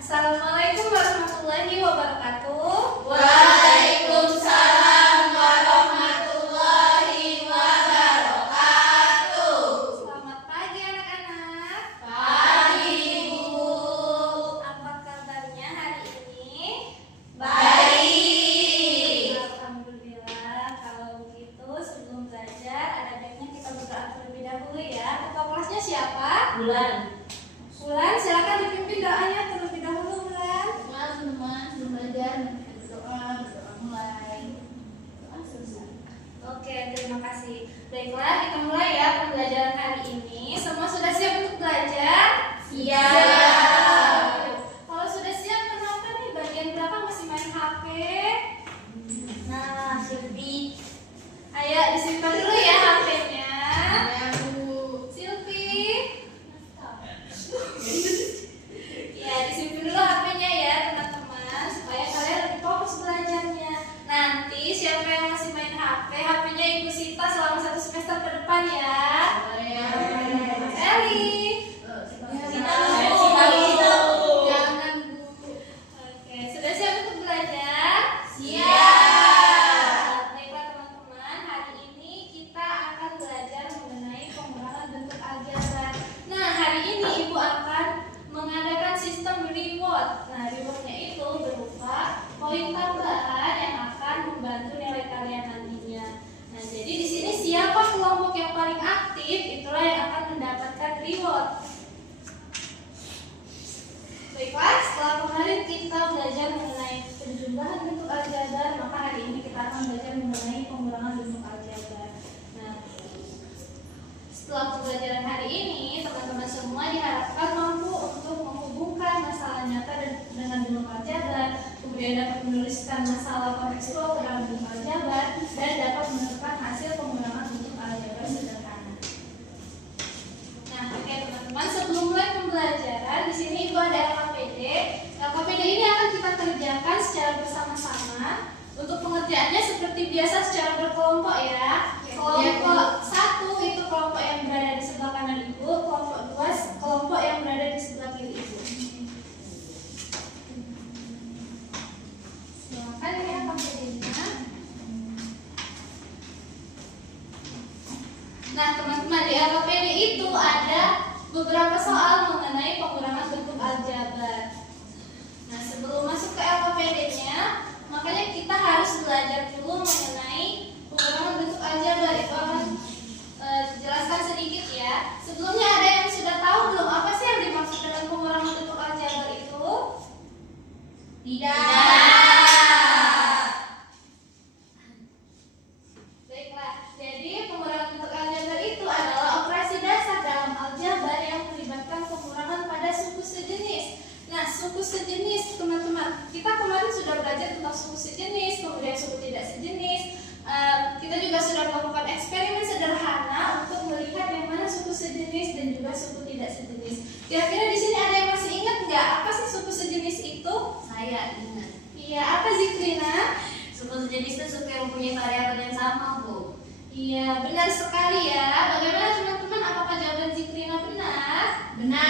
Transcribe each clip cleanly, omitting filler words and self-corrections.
Assalamualaikum warahmatullahi wabarakatuh. Waalaikumsalam warahmatullahi wabarakatuh. Selamat pagi anak-anak. Pagi, Ibu. Apa kabarnya hari ini? Baik. Alhamdulillah. Kalau begitu sebelum belajar ada baiknya kita berdoa terlebih dahulu ya. Ketua kelasnya siapa? Bulan. Bulan, silakan dipimpin doanya terlebih dahulu, Bulan. Teman-teman sebelum belajar nanti berdoa mulai. Doa selesai. Oke, terima kasih. Baiklah, kita mulai ya pembelajaran hari ini. Semua sudah siap untuk belajar? Siap. Kalau sudah siap, kenapa nih bagian berapa masih main HP? Nah, Silvi. Ayo disimpan dulu ya HP-nya. Ya, Bu. Silvi. Ya, disimpan dulu HP-nya ya, teman-teman, supaya kalian lebih fokus belajarnya. Nanti siapa yang masih main HP, HP-nya Ibu Sita selama 1 semester ke depan ya. Mas Eli. Jangan, Bu. Oke, sudah siap untuk belajar? Siap. Baiklah teman-teman, hari ini kita akan belajar mengenai pengurangan bentuk aljabar. Nah, hari ini Ibu akan mengadakan sistem reward. Nah, rewardnya itu berupa poin tambahan yang akan membantu nilai kalian nantinya. Nah, jadi di sini siapa kelompok yang paling aktif, itulah yang akan mendapatkan reward. Baiklah, setelah kemarin kita belajar mengenai penjumlahan bentuk aljabar, maka hari ini kita akan belajar mengenai pengurangan bentuk aljabar. Nah, setelah pembelajaran hari ini, teman-teman semua diharapkan mampu untuk menghubungkan masalah nyata dengan bentuk aljabar, kemudian dapat menuliskan masalah kontekstual ke dalam bentuk aljabar, dan dapat menentukan hasil pengurangan bentuk aljabar sederhana. Nah, oke teman-teman, sebelum mulai pembelajaran, di sini Ibu ada LKPD. LKPD ini akan kita kerjakan secara bersama-sama. Untuk pengerjaannya seperti biasa secara berkelompok ya. Kelompok 1 itu kelompok yang berada di sebelah kanan Ibu, kelompok 2 kelompok yang berada di sebelah kiri Ibu. Silakan ini LKPD-nya. Nah, teman-teman, di LKPD itu ada beberapa soal mengenai pengurangan bentuk aljabar. Nah, sebelum masuk ke LKPD-nya, makanya kita harus belajar dulu mengenai pengurangan bentuk aljabar. Itu akan jelaskan sedikit ya. Sebelumnya ada yang sudah tahu belum apa sih yang dimaksud dengan pengurangan bentuk aljabar itu? Baiklah, jadi pengurangan bentuk aljabar itu adalah operasi dasar dalam aljabar yang melibatkan pengurangan pada suku sejenis. Nah, suku sejenis, teman-teman, kita kemarin sudah belajar tentang suku sejenis, kemudian suku tidak sejenis. Kita juga sudah melakukan eksperimen sederhana untuk melihat yang mana suku sejenis dan juga suku tidak sejenis. Kira-kira di sini ada yang masih ingat nggak apa sih suku sejenis itu? Saya ingat. Iya, apa Zikrina? Suku sejenis itu suku yang mempunyai variabel yang sama, Bu. Iya, benar sekali ya. Bagaimana teman-teman? Apakah jawaban Zikrina benar? Benar.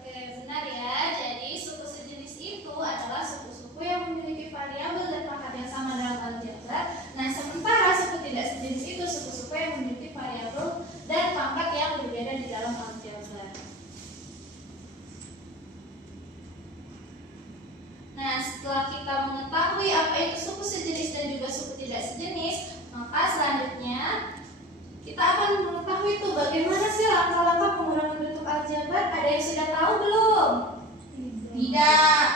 Oke, benar ya. Jadi suku sejenis itu adalah suku-suku yang memiliki variabel dan pangkat yang sama dalam aljabar. Nah, sementara suku tidak sejenis itu suku-suku yang memiliki variabel dan pangkat yang berbeda di dalam aljabar. Nah, setelah kita mengetahui apa itu suku sejenis dan juga suku tidak sejenis, maka selanjutnya kita akan mengetahui itu bagaimana sih langkah-langkah pengurangan bentuk aljabar. Ada yang sudah tahu belum? Tidak.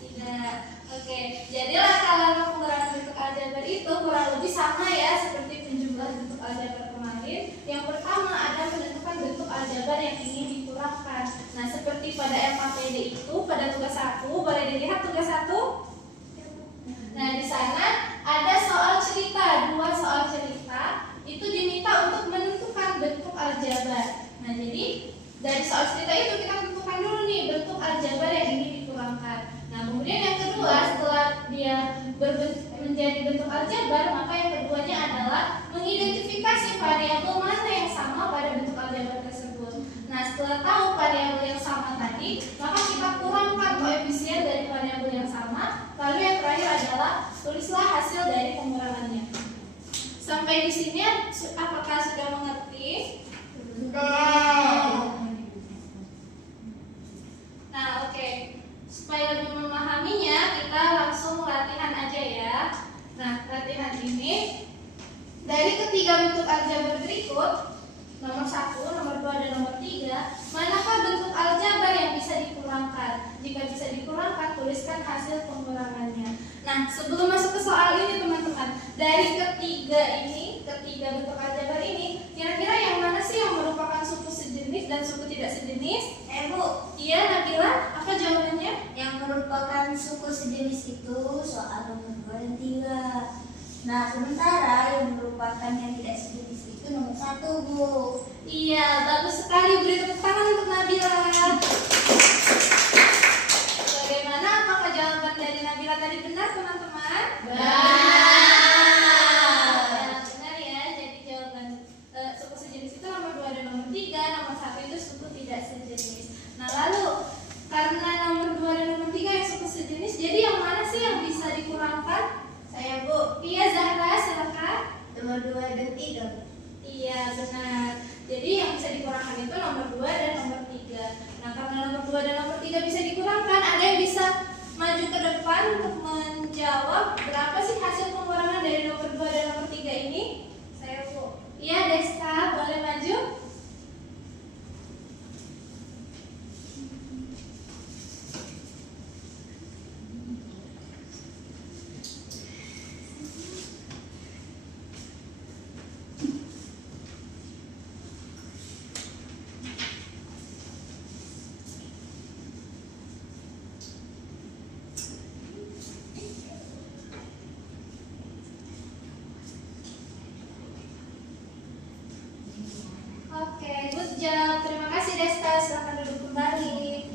Tidak. Oke, jadi langkah-langkah pengurangan bentuk aljabar itu kurang lebih sama ya seperti penjumlahan bentuk aljabar kemarin. Yang pertama ada menentukan bentuk aljabar yang ingin dikurangkan. Nah, seperti pada LKPD itu pada tugas 1, boleh dilihat tugas 1? Nah, di sana ada soal cerita, 2 soal cerita itu diminta untuk menentukan bentuk aljabar. Nah, jadi dari soal cerita itu kita tentukan dulu nih bentuk aljabar yang ingin dikurangkan. Nah, kemudian yang kedua setelah dia menjadi bentuk aljabar, maka yang keduanya adalah mengidentifikasi variabel mana yang sama pada bentuk aljabar tersebut. Nah, setelah tahu variabel tulislah hasil dari pengurangannya. Sampai di sini apakah sudah mengerti? Nah, oke. Supaya lebih memahaminya, kita langsung latihan aja ya. Nah, latihan ini dari ketiga bentuk aljabar berikut, nomor 1, nomor 2, dan nomor 3, manakah bentuk aljabar yang bisa dikurangkan? Jika bisa dikurangkan, tuliskan hasil pengurangannya. Nah, sebelum masuk ke soal ini teman-teman, dari ketiga bentuk aljabar ini, kira-kira yang mana sih yang merupakan suku sejenis dan suku tidak sejenis? Bu, Iya, Nabila, apa jawabannya? yang merupakan suku sejenis itu soal nomor 2 dan 3. Nah, sementara yang merupakan yang tidak sejenis itu nomor 1, Bu. Iya, bagus sekali. Beri tepuk tangan untuk Nabila. Bagaimana? Apakah jawaban dari Nabila tadi benar, teman-teman? Ya, benar ya. Jadi jawaban suku sejenis itu nomor 2 dan nomor 3. Nomor 1 itu suku tidak sejenis. Nah, lalu karena nomor 2 dan nomor 3 yang suku sejenis, jadi yang mana sih yang bisa dikurangkan? Saya, Bu. Iya, Zahra, silakan. Nomor 2 dan 3. Iya, benar. Jadi yang bisa dikurangkan itu nomor 2 dan nomor 3. Nah, karena nomor 2 dan nomor 3 bisa dikurangkan, ada yang bisa maju ke depan untuk menjawab berapa sih hasil pengurangan dari nomor 2 dan nomor 3 ini? Saya, Bu. Iya, Desta, boleh maju? Oke, good job. Terima kasih Desta. Silakan duduk kembali.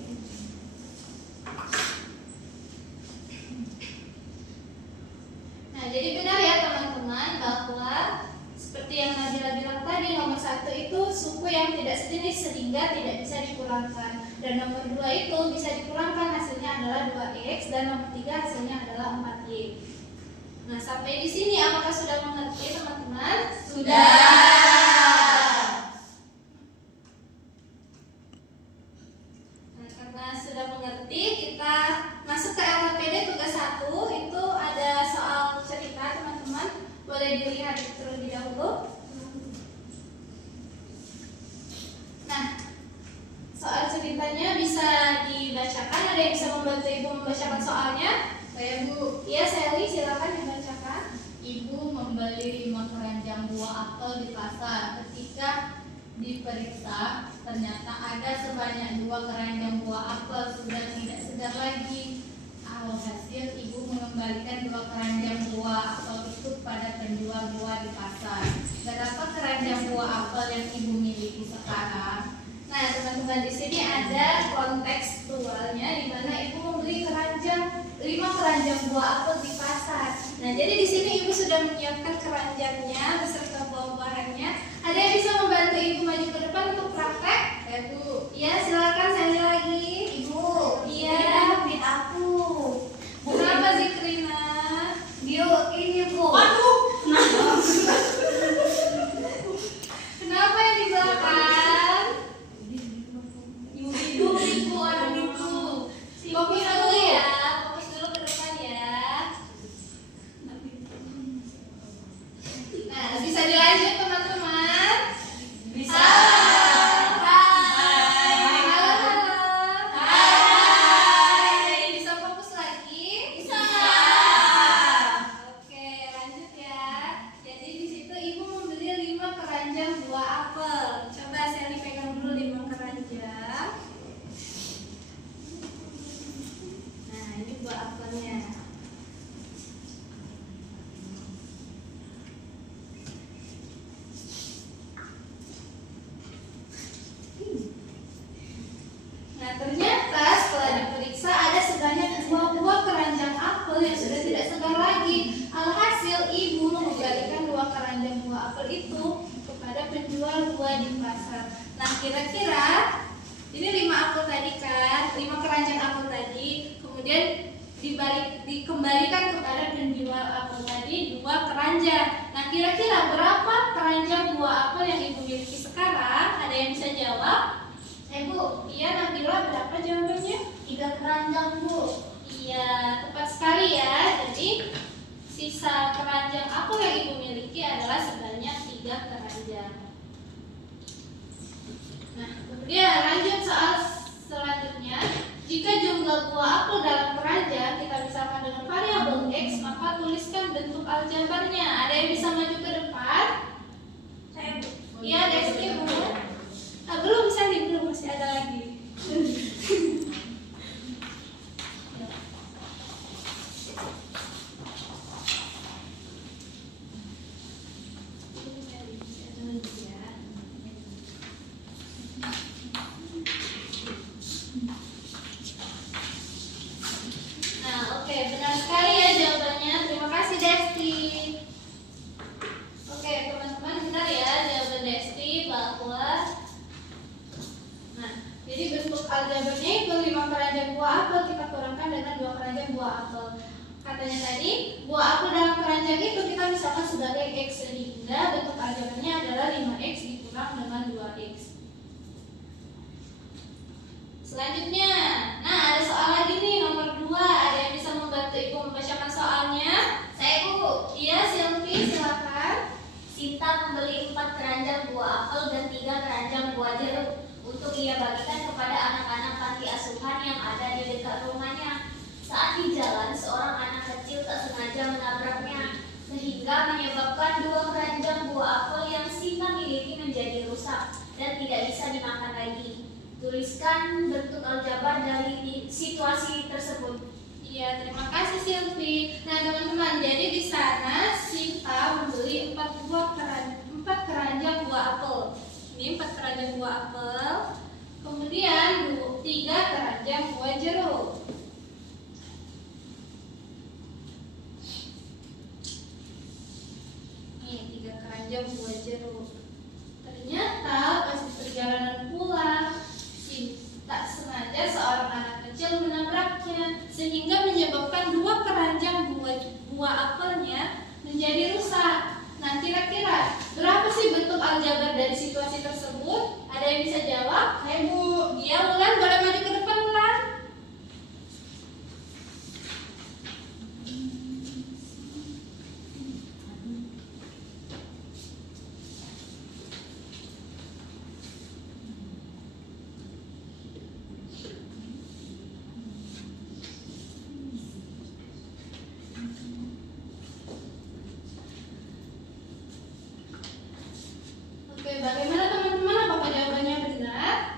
Nah, jadi benar ya teman-teman bahwa seperti yang Nabila bilang tadi, nomor 1 itu suku yang tidak sejenis sehingga tidak bisa dikurangkan. Dan nomor 2 itu bisa dikurangkan, hasilnya adalah 2x, dan nomor 3 hasilnya adalah 4y. Nah, sampai di sini apakah sudah mengerti teman-teman? Sudah. Sudah mengerti, kita masuk ke LKPD tugas 1. Itu ada soal cerita teman-teman, boleh dilihat terlebih dahulu. Nah, soal ceritanya bisa dibacakan. Ada yang bisa membantu ibu membacakan soalnya? Saya, Bu. Iya, Sally, silakan dibacakan. Ibu membeli 5 keranjang buah apel di pasar. Ketika diperiksa, ternyata ada sebanyak 2 keranjang buah apel sudah tidak segar lagi. Alhasil ibu mengembalikan 2 keranjang buah apel itu pada penjual buah di pasar. Berapa keranjang buah apel yang ibu miliki sekarang? Nah, teman-teman, di sini ada kontekstualnya di mana ibu membeli 5 keranjang buah apel di pasar. Nah, jadi di sini ibu sudah menyiapkan keranjangnya beserta buah-buahannya. Ada yang bisa membantu ibu maju ke depan untuk praktek? Ya, Bu. Iya, silakan Sally lagi. Ibu, Iya. Ini aku. Kenapa Zikrina? Bio ini, Bu. Aduh. Kenapa yang di belakang? Ibu, ada ibu. Fokus dulu ya, fokus dulu ke depan ya. Nah, bisa dilanjut teman-teman? Bisa. Hai. Halo. Hai. Bisa fokus lagi? Bisa. Oke, lanjut ya. Jadi di situ ibu membeli 5 keranjang buah apel. Coba Sally pegang dulu 5 keranjang. Nah, ini buah apelnya. Nah, ternyata setelah diperiksa ada sebanyak 2 buah keranjang apel yang sudah tidak segar lagi. Alhasil ibu mengembalikan 2 keranjang buah apel itu kepada penjual buah di pasar. Nah, kira-kira ini 5 apel tadi kan, 5 keranjang apel tadi, kemudian dikembalikan kepada penjual keranjang. Nah, kira-kira berapa keranjang buah apel yang Ibu miliki sekarang? Ada yang bisa jawab? Bu, iya Nabila, berapa jawabannya? 3 keranjang, Bu. Iya, tepat sekali ya. Jadi sisa keranjang apel yang Ibu miliki adalah sebanyak 3 keranjang. Nah, kemudian lanjut soal selanjutnya. Jika jumlah buah apel dalam keranjang kita misalkan dengan variabel X, maka tuliskan bentuk aljabarnya. Ada yang bisa maju ke depan? Saya, Bu. Iya, Desti, Bu. Belum bisa nih, belum, masih ada lagi. Aljabarnya itu 5 keranjang buah apel kita kurangkan dengan 2 keranjang buah apel. Katanya tadi buah apel dalam keranjang itu kita misalkan sebagai X, sehingga bentuk aljabarnya adalah 5X dikurang dengan 2X. Selanjutnya, nah ada soal lagi nih nomor 2. Ada yang bisa membantu Ibu membacakan soalnya? Saya, Bu. Iya, Silvi, silakan. Sinta membeli 4 keranjang buah apel dan 3 keranjang buah jeruk untuk ia bagikan kepada anak-anak panti asuhan yang ada di dekat rumahnya. Saat di jalan, seorang anak kecil tak sengaja menabraknya, sehingga menyebabkan 2 keranjang buah apel yang Sinta miliki menjadi rusak dan tidak bisa dimakan lagi. Tuliskan bentuk aljabar dari situasi tersebut. Iya, terima kasih Silvi. Nah teman-teman, jadi di sana Sinta membeli 4 keranjang buah apel. Ini 4 keranjang buah apel. Kemudian 3 keranjang buah jeruk. Nih 3 keranjang buah jeruk. Ternyata pas di perjalanan pulang, tak sengaja seorang anak kecil menabraknya, sehingga menyebabkan 2 keranjang buah apelnya menjadi rusak. Nah, kira-kira berapa sih bentuk aljabar dari situasi tersebut? Ada yang bisa jawab? Hai, Bu. Iya, Wulan, boleh maju ke depan, Wulan. Oke, bagaimana teman-teman? Apakah jawabannya benar?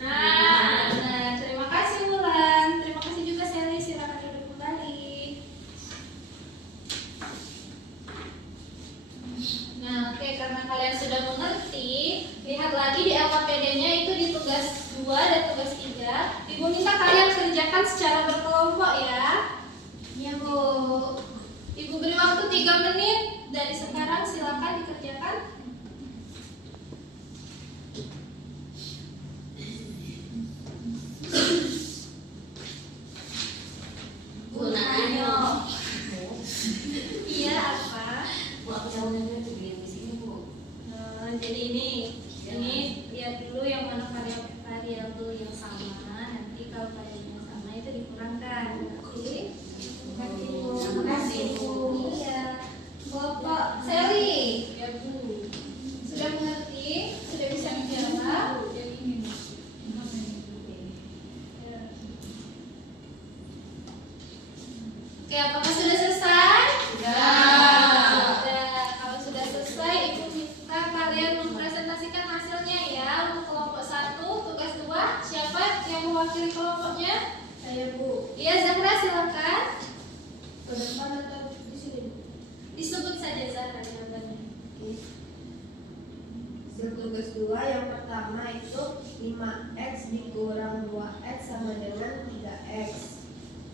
Nah, terima kasih Wulan. Terima kasih juga Sally. Silakan duduk kembali. Nah, oke, karena kalian sudah mengerti, lihat lagi di LKPD-nya itu di tugas 2 dan tugas 3. Ibu minta kalian kerjakan secara berkelompok ya. Iya, Bu. Ibu beri waktu 3 menit dari sekarang, silakan dikerjakan. Bu, nanya. Iya, apa? Bu, aku jawabannya tuh di sini, Bu. Jadi ini lihat dulu yang mana variabel yang sama. Nanti kalau variabelnya sama itu dikurangkan. Terima kasih Bu. Iya. Bapak Sally. Ya Bu. Sudah mengerti? Sudah bisa menjawab? Oke, apakah sudah selesai? Sudah. Kalau sudah selesai, Ibu minta kalian mempresentasikan hasilnya ya. Untuk kelompok 1, tugas 2. Siapa yang mewakili kelompoknya? Saya, Bu. Iya, Zahra, silakan. Ke depan atau di sini? Disebut saja Zahra jawabannya. Tugas 2 yang pertama itu 5X dikurang 2X sama dengan 3X.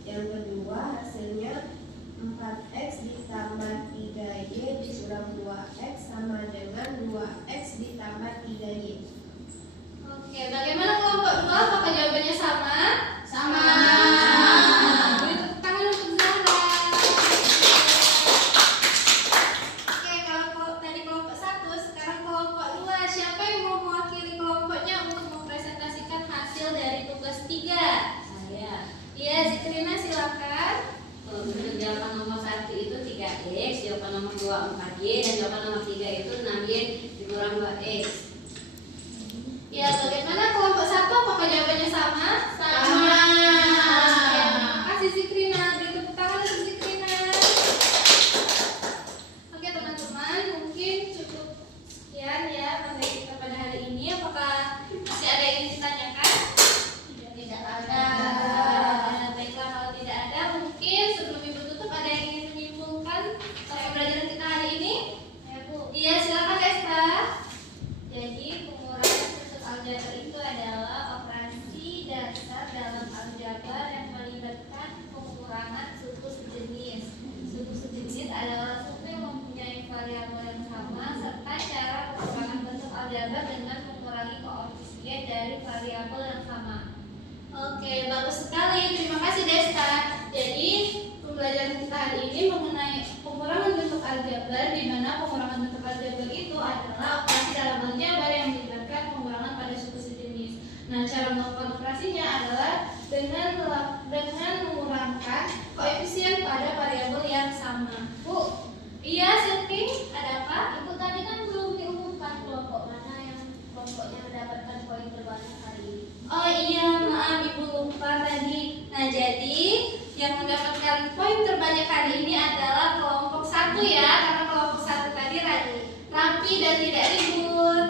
Yang kedua hasilnya 4X ditambah 3Y dikurang 2X sama dengan 2X ditambah 3Y. Oke, bagaimana kelompok 2? Apakah jawabannya sama? Sama. Beri tepuk tangan untuk Zahra. 3? Saya. Iya, Zikrina silakan. Kalau bentuk jawaban nomor 1 itu 3x, jawaban nomor 2 4y, dan jawaban nomor 3 itu 6y dikurang 2x. Ya, bagaimana kelompok 1? Apakah jawabannya sama? Sama. Ya, terima kasih Zikrina. Beri tepuk tangan untuk Zikrina. Oke teman-teman, mungkin cukup sekian ya materi kita pada hari ini. Apakah masih ada yang ingin ditanyakan? Tidak ada. Baiklah, kalau tidak ada, mungkin sebelum ibu tutup ada yang ingin menyimpulkan pembelajaran kita hari ini? Ya Bu. Iya, silakan Desta. Jadi pengurangan bentuk aljabar itu adalah operasi dasar dalam aljabar yang melibatkan pengurangan suku sejenis. Suku sejenis adalah suku yang mempunyai variabel yang sama serta cara pengurangan bentuk aljabar dengan mengurangi koefisien dari variabel yang sama. Oke, bagus sekali. Terima kasih Desta. Jadi pembelajaran kita hari ini mengenai pengurangan bentuk aljabar, di mana pengurangan bentuk aljabar itu adalah operasi dalam aljabar yang melibatkan pengurangan pada suku sejenis. Nah, cara melakukan operasinya adalah dengan mengurangkan koefisien pada variabel yang sama. Bu, iya Silvi, ada apa? Ibu tadi kan belum diumumkan kelompok mana yang kelompoknya mendapatkan poin terbanyak hari ini. Oh iya, maaf Ibu lupa tadi. Nah, jadi yang mendapatkan poin terbanyak kali ini adalah kelompok 1 ya, karena kelompok 1 tadi rapi dan tidak ribut.